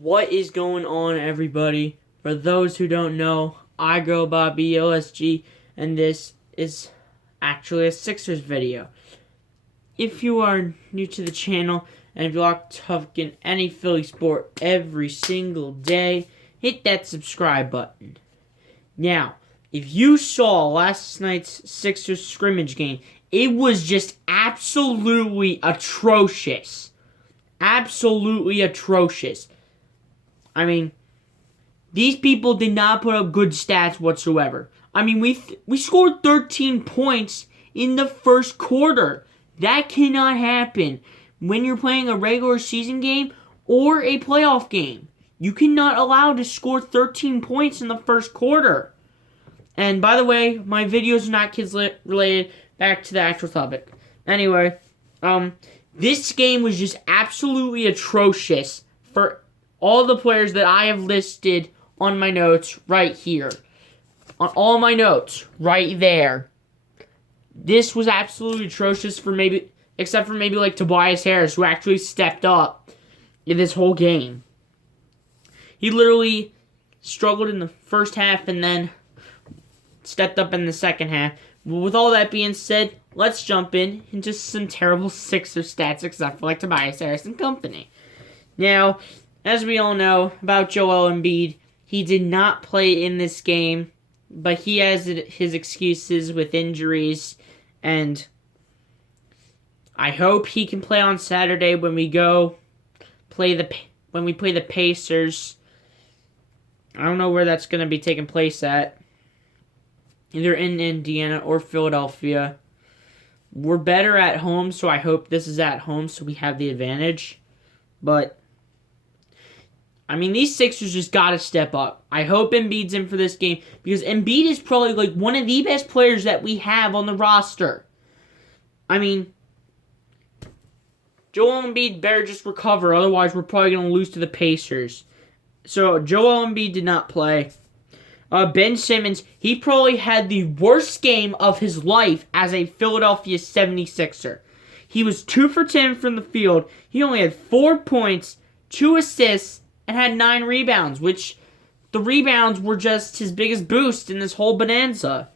What is going on, everybody? For those who don't know, I go by BOSG, and this is actually a Sixers video. If you are new to the channel, and if you like talking any Philly sport every single day, hit that subscribe button. Now, if you saw last night's Sixers scrimmage game, it was just absolutely atrocious. Absolutely atrocious. I mean, these people did not put up good stats whatsoever. I mean, we scored 13 points in the first quarter. That cannot happen when you're playing a regular season game or a playoff game. You cannot allow to score 13 points in the first quarter. And by the way, my videos are not kids related. Back to the actual topic. Anyway, this game was just absolutely atrocious for all the players that I have listed on my notes right here. On all my notes, right there. This was absolutely atrocious except for maybe like Tobias Harris, who actually stepped up in this whole game. He literally struggled in the first half and then stepped up in the second half. With all that being said, let's jump into some terrible Sixers stats, except for like Tobias Harris and company. Now, as we all know about Joel Embiid, he did not play in this game, but he has his excuses with injuries, and I hope he can play on Saturday when we play the Pacers. I don't know where that's going to be taking place at, either in Indiana or Philadelphia. We're better at home, so I hope this is at home so we have the advantage, but I mean, these Sixers just got to step up. I hope Embiid's in for this game because Embiid is probably like one of the best players that we have on the roster. I mean, Joel Embiid better just recover, otherwise we're probably going to lose to the Pacers. So, Joel Embiid did not play. Ben Simmons, he probably had the worst game of his life as a Philadelphia 76er. He was 2 for 10 from the field. He only had 4 points, 2 assists, and had 9 rebounds, which the rebounds were just his biggest boost in this whole bonanza.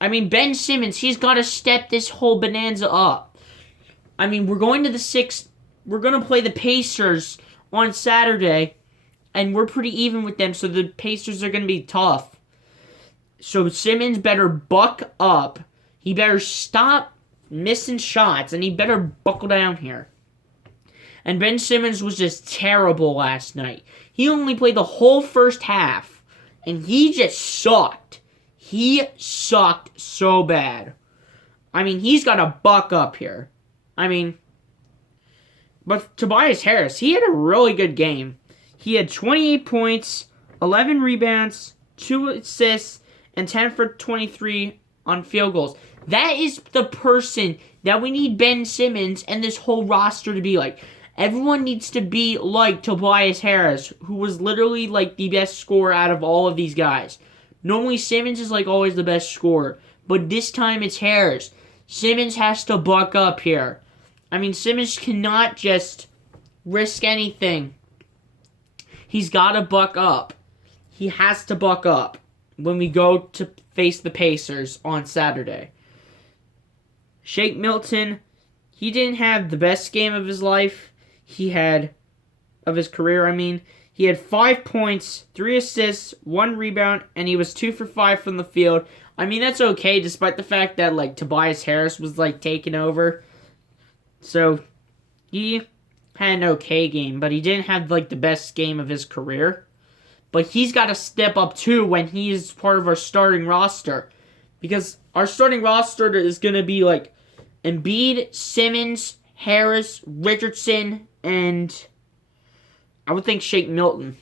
I mean, Ben Simmons, he's got to step this whole bonanza up. I mean, we're going to play the Pacers on Saturday, and we're pretty even with them, so the Pacers are going to be tough. So Simmons better buck up. He better stop missing shots, and he better buckle down here. And Ben Simmons was just terrible last night. He only played the whole first half, and he just sucked. He sucked so bad. I mean, he's got to buck up here. I mean, but Tobias Harris, he had a really good game. He had 28 points, 11 rebounds, 2 assists, and 10 for 23 on field goals. That is the person that we need Ben Simmons and this whole roster to be like. Everyone needs to be like Tobias Harris, who was literally like the best scorer out of all of these guys. Normally Simmons is like always the best scorer, but this time it's Harris. Simmons has to buck up here. I mean, Simmons cannot just risk anything. He's got to buck up. He has to buck up when we go to face the Pacers on Saturday. Shake Milton, he didn't have the best game of his life. Of his career, I mean. He had 5 points, 3 assists, 1 rebound, and he was 2 for 5 from the field. I mean, that's okay, despite the fact that, like, Tobias Harris was, like, taking over. So, he had an okay game, but he didn't have, like, the best game of his career. But he's got to step up, too, when he's part of our starting roster. Because our starting roster is going to be, like, Embiid, Simmons, Harris, Richardson, and I would think Shake Milton.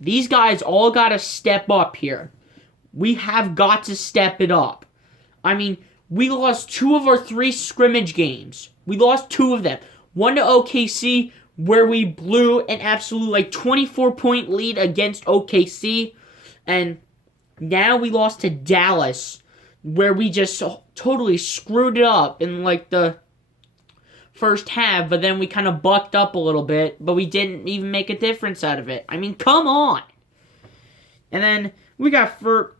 These guys all got to step up here. We have got to step it up. I mean, we lost 2 of our 3 scrimmage games. We lost 2 of them. One to OKC, where we blew an absolute like 24-point lead against OKC. And now we lost to Dallas, where we just totally screwed it up in like the first half, but then we kind of bucked up a little bit, but we didn't even make a difference out of it. I mean, come on. And then we got Furkan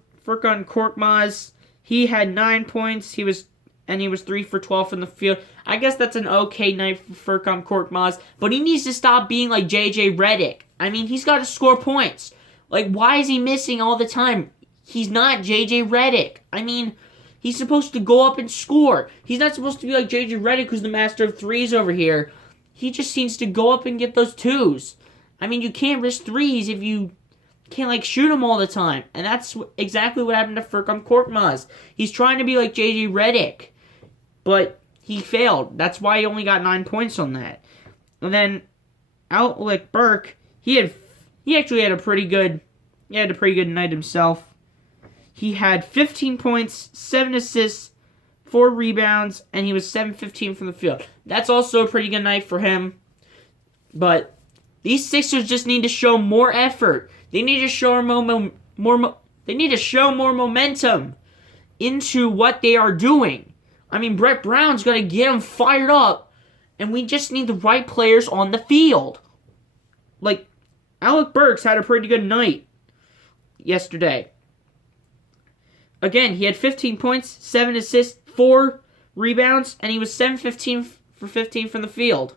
Korkmaz. He had 9 points. He was 3 for 12 from the field. I guess that's an okay night for Furkan Korkmaz, but he needs to stop being like JJ Redick. I mean, he's got to score points. Like, why is he missing all the time? He's not JJ Redick. I mean, he's supposed to go up and score. He's not supposed to be like JJ Redick, who's the master of threes over here. He just needs to go up and get those twos. I mean, you can't risk threes if you can't, like, shoot them all the time. And that's exactly what happened to Furkan Korkmaz. He's trying to be like JJ Redick, but he failed. That's why he only got 9 points on that. And then Alec Burke, he actually had a pretty good night himself. He had 15 points, 7 assists, 4 rebounds, and he was 7-15 from the field. That's also a pretty good night for him. But these Sixers just need to show more effort. They need to show more momentum into what they are doing. I mean, Brett Brown's going to get them fired up, and we just need the right players on the field. Like, Alec Burks had a pretty good night yesterday. Again, he had 15 points, 7 assists, 4 rebounds, and he was 7-15 for 15 from the field.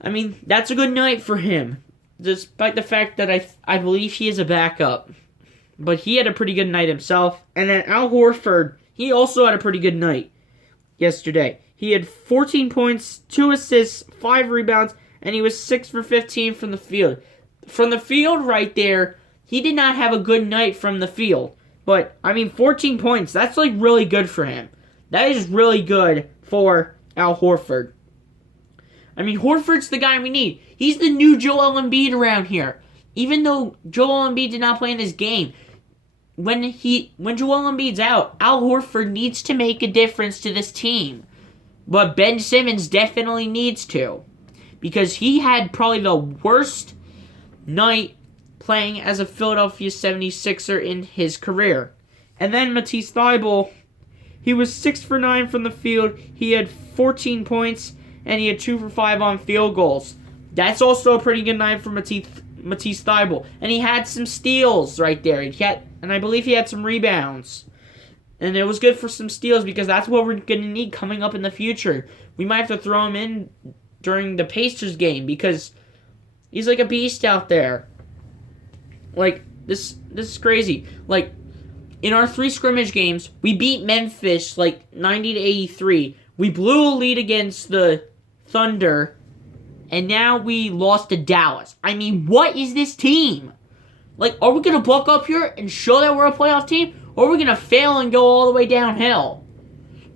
I mean, that's a good night for him, despite the fact that I believe he is a backup. But he had a pretty good night himself. And then Al Horford, he also had a pretty good night yesterday. He had 14 points, 2 assists, 5 rebounds, and he was 6 for 15 from the field. From the field right there, he did not have a good night from the field. But, I mean, 14 points, that's, like, really good for him. That is really good for Al Horford. I mean, Horford's the guy we need. He's the new Joel Embiid around here. Even though Joel Embiid did not play in this game, when Joel Embiid's out, Al Horford needs to make a difference to this team. But Ben Simmons definitely needs to. Because he had probably the worst night playing as a Philadelphia 76er in his career. And then Matisse Thybulle, he was 6 for 9 from the field. He had 14 points, and he had 2 for 5 on field goals. That's also a pretty good night for Matisse Thybulle. And he had some steals right there. And I believe he had some rebounds. And it was good for some steals because that's what we're going to need coming up in the future. We might have to throw him in during the Pacers game because he's like a beast out there. Like, this is crazy. Like, in our 3 scrimmage games, we beat Memphis, like, 90-83. We blew a lead against the Thunder, and now we lost to Dallas. I mean, what is this team? Like, are we going to buck up here and show that we're a playoff team? Or are we going to fail and go all the way downhill?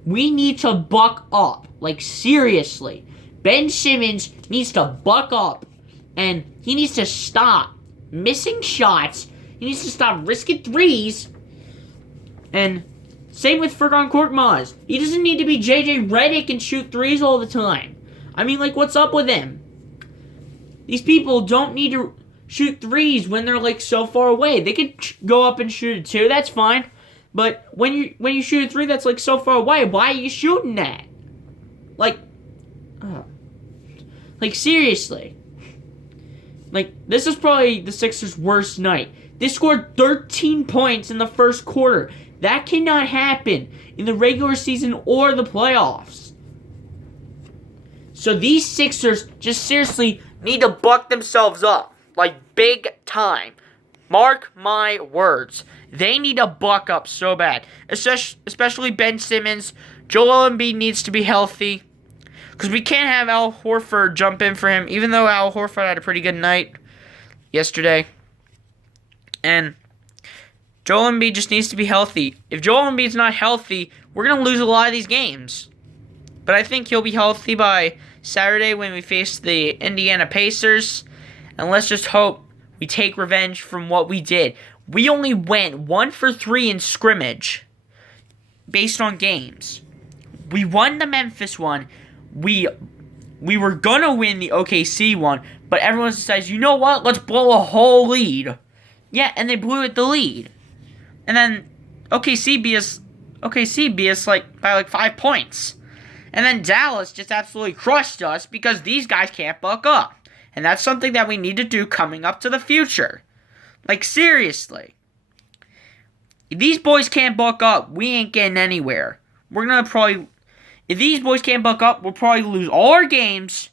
We need to buck up. Like, seriously. Ben Simmons needs to buck up, and he needs to stop missing shots. He needs to stop risking threes. And same with Furkan Korkmaz. He doesn't need to be JJ Redick and shoot threes all the time. I mean, like, what's up with him? These people don't need to shoot threes when they're, like, so far away. They could go up and shoot it too. That's fine. But when you shoot a 3 that's, like, so far away, why are you shooting that? Like, seriously. Like, this is probably the Sixers' worst night. They scored 13 points in the first quarter. That cannot happen in the regular season or the playoffs. So these Sixers just seriously need to buck themselves up. Like, big time. Mark my words. They need to buck up so bad. Especially Ben Simmons. Joel Embiid needs to be healthy. Because we can't have Al Horford jump in for him, even though Al Horford had a pretty good night yesterday. And Joel Embiid just needs to be healthy. If Joel Embiid's not healthy, we're going to lose a lot of these games. But I think he'll be healthy by Saturday when we face the Indiana Pacers. And let's just hope we take revenge from what we did. We only went 1 for 3 in scrimmage based on games. We won the Memphis one. We were gonna win the OKC one, but everyone decides, you know what? Let's blow a whole lead. Yeah, and they blew the lead. And then OKC beat us like by like 5 points. And then Dallas just absolutely crushed us because these guys can't buck up. And that's something that we need to do coming up to the future. Like, seriously. If these boys can't buck up, we ain't getting anywhere. We're going to probably... If these boys can't buck up, we'll probably lose all our games.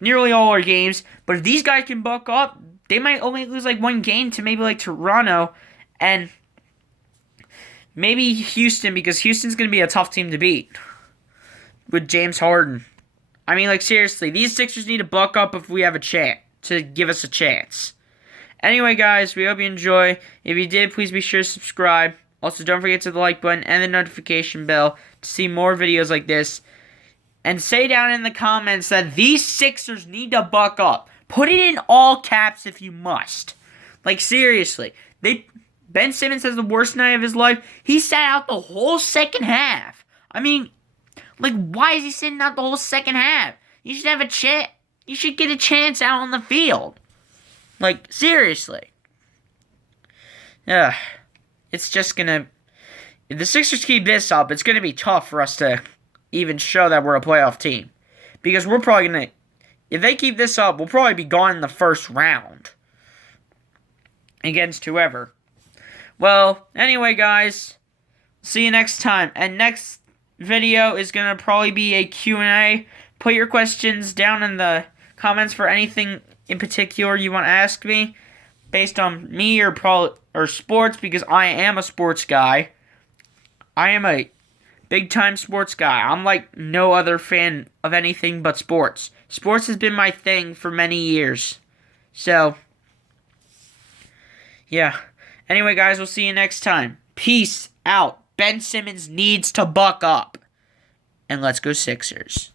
Nearly all our games. But if these guys can buck up, they might only lose like one game to maybe like Toronto. And maybe Houston, because Houston's going to be a tough team to beat. With James Harden. I mean, like, seriously, these Sixers need to buck up if we have a chance. To give us a chance. Anyway, guys, we hope you enjoy. If you did, please be sure to subscribe. Also, don't forget to hit the like button and the notification bell to see more videos like this. And say down in the comments that these Sixers need to buck up. Put it in all caps if you must. Like, seriously. Ben Simmons has the worst night of his life. He sat out the whole second half. I mean, like, why is he sitting out the whole second half? You should have a chance. You should get a chance out on the field. Like, seriously. It's just gonna... If the Sixers keep this up, it's gonna be tough for us to even show that we're a playoff team. Because we're probably gonna... If they keep this up, we'll probably be gone in the first round. Against whoever. Well, anyway, guys. See you next time. And next video is gonna probably be a Q&A. Put your questions down in the comments for anything in particular you want to ask me. Based on me or sports, because I am a sports guy. I am a big-time sports guy. I'm like no other fan of anything but sports. Sports has been my thing for many years. So, yeah. Anyway, guys, we'll see you next time. Peace out. Ben Simmons needs to buck up. And let's go Sixers.